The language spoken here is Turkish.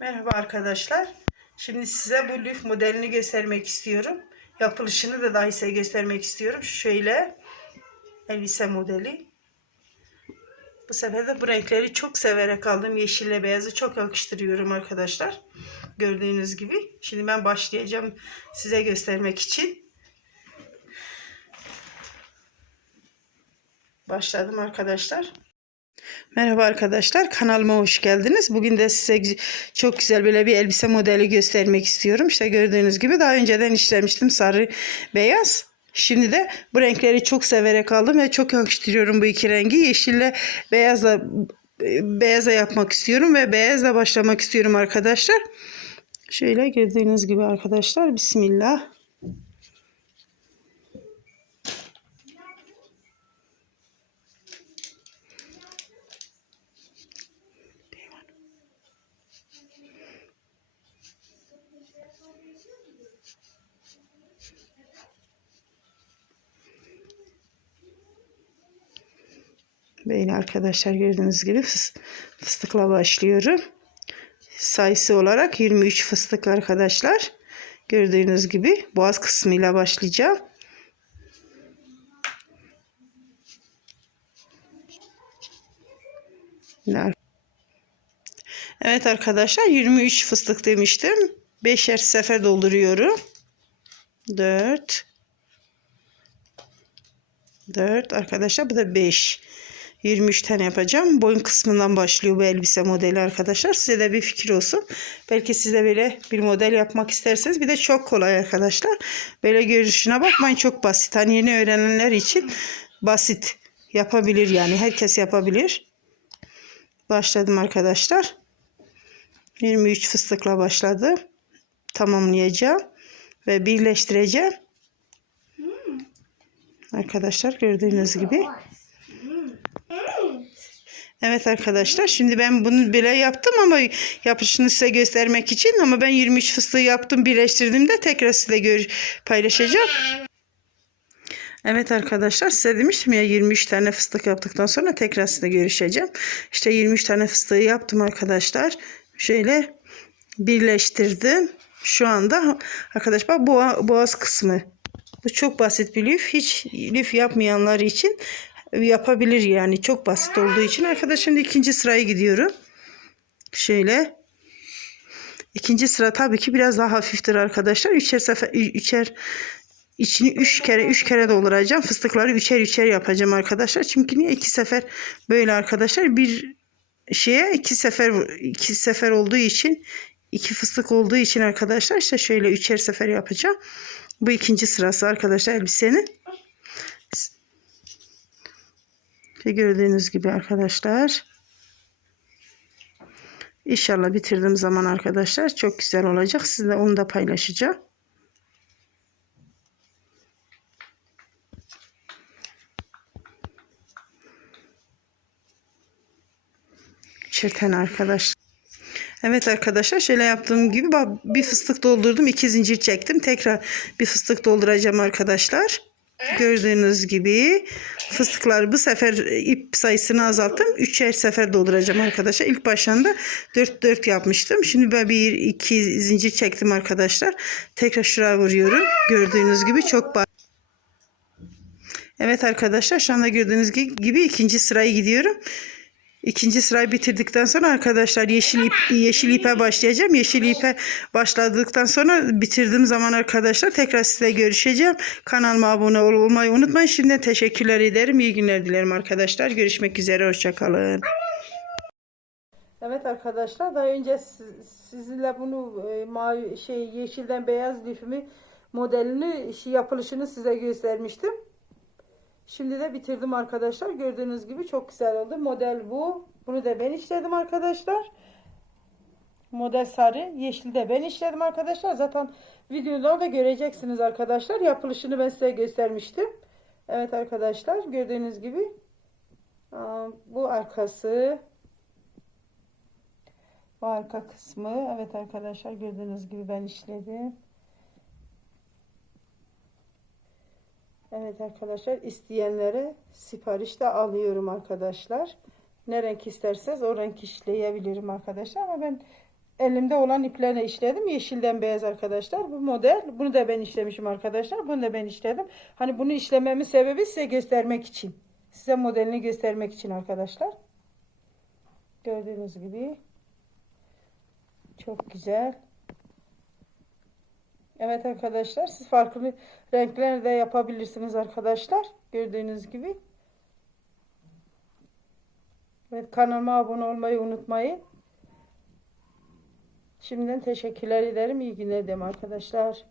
Merhaba arkadaşlar. Şimdi size bu lif modelini göstermek istiyorum. Yapılışını da daha size göstermek istiyorum. Şöyle elbise modeli. Bu sefer de bu renkleri çok severek aldım. Yeşille beyazı çok yakıştırıyorum arkadaşlar. Gördüğünüz gibi. Şimdi ben başlayacağım size göstermek için. Başladım arkadaşlar. Merhaba arkadaşlar kanalıma hoş geldiniz. Bugün de size çok güzel böyle bir elbise modeli göstermek istiyorum. İşte gördüğünüz gibi daha önceden işlemiştim sarı beyaz. Şimdi de bu renkleri çok severek aldım ve çok yakıştırıyorum bu iki rengi. Yeşille beyazla beyaza yapmak istiyorum ve beyazla başlamak istiyorum arkadaşlar. Şöyle gördüğünüz gibi arkadaşlar Bismillah. Böyle arkadaşlar gördüğünüz gibi fıs- fıstıkla başlıyorum. Sayısı olarak 23 fıstık arkadaşlar. Gördüğünüz gibi boğaz kısmıyla başlayacağım. Evet arkadaşlar 23 fıstık demiştim. 5'er sefer dolduruyorum. 4 4 arkadaşlar bu da 5. 23 tane yapacağım. Boyun kısmından başlıyor bu elbise modeli arkadaşlar. Size de bir fikir olsun. Belki siz de böyle bir model yapmak isterseniz. Bir de çok kolay arkadaşlar. Böyle görüşüne bakmayın çok basit. Hani yeni öğrenenler için basit yapabilir yani. Herkes yapabilir. Başladım arkadaşlar. 23 fıstıkla başladım. Tamamlayacağım. Ve birleştireceğim. Arkadaşlar gördüğünüz gibi. Evet arkadaşlar şimdi ben bunu bile yaptım ama yapışını size göstermek için ama ben 23 fıstığı yaptım birleştirdiğimde tekrar size paylaşacağım. Evet arkadaşlar size demiştim ya 23 tane fıstık yaptıktan sonra tekrar size görüşeceğim. İşte 23 tane fıstığı yaptım arkadaşlar. Şöyle birleştirdim. Şu anda arkadaşlar boğa, boğaz kısmı. Bu çok basit bir lif. Hiç lif yapmayanlar için yapabilir yani. Çok basit olduğu için. Arkadaşlar şimdi ikinci sıraya gidiyorum. Şöyle. İkinci sıra tabii ki biraz daha hafiftir arkadaşlar. Üçer sefer üçer içini üç kere üç kere dolduracağım. Fıstıkları üçer üçer yapacağım arkadaşlar. Çünkü niye iki sefer böyle arkadaşlar bir şeye iki sefer iki sefer olduğu için iki fıstık olduğu için arkadaşlar işte şöyle üçer sefer yapacağım. Bu ikinci sırası arkadaşlar elbisenin. İşte gördüğünüz gibi arkadaşlar. İnşallah bitirdiğim zaman arkadaşlar çok güzel olacak. Sizinle onu da paylaşacağım. Çirten arkadaşlar. Evet arkadaşlar şöyle yaptığım gibi bir fıstık doldurdum. iki zincir çektim. Tekrar bir fıstık dolduracağım arkadaşlar. Gördüğünüz gibi fıstıkları bu sefer ip sayısını azalttım. Üçer sefer dolduracağım arkadaşlar. İlk başında 4 4 yapmıştım. Şimdi ben bir iki zincir çektim arkadaşlar. Tekrar şuraya vuruyorum. Gördüğünüz gibi çok. Evet arkadaşlar şu anda gördüğünüz gibi ikinci sıraya gidiyorum. İkinci sırayı bitirdikten sonra arkadaşlar yeşil ip yeşil ipe başlayacağım. Yeşil ipe başladıktan sonra bitirdiğim zaman arkadaşlar tekrar size görüşeceğim. Kanalıma abone ol- olmayı unutmayın. Şimdiden teşekkürler ederim. İyi günler dilerim arkadaşlar. Görüşmek üzere. Hoşçakalın. Evet arkadaşlar daha önce sizinle bunu e, şey yeşilden beyaz lifimi modelini şey, yapılışını size göstermiştim. Şimdi de bitirdim arkadaşlar. Gördüğünüz gibi çok güzel oldu. Model bu. Bunu da ben işledim arkadaşlar. Model sarı. Yeşil de ben işledim arkadaşlar. Zaten videolarda göreceksiniz arkadaşlar. Yapılışını ben size göstermiştim. Evet arkadaşlar. Gördüğünüz gibi. Bu arkası. Bu arka kısmı. Evet arkadaşlar. Gördüğünüz gibi ben işledim. Evet arkadaşlar isteyenlere sipariş de alıyorum arkadaşlar. Ne renk isterseniz o renk işleyebilirim arkadaşlar ama ben elimde olan iplerle işledim. Yeşilden beyaz arkadaşlar. Bu model. Bunu da ben işlemişim arkadaşlar. Bunu da ben işledim. Hani bunu işlememin sebebi size göstermek için. Size modelini göstermek için arkadaşlar. Gördüğünüz gibi. Çok güzel. Evet arkadaşlar siz farklı renkler de yapabilirsiniz arkadaşlar. Gördüğünüz gibi. Evet kanalıma abone olmayı unutmayın. Şimdiden teşekkürler ederim. İyi günler dedim arkadaşlar.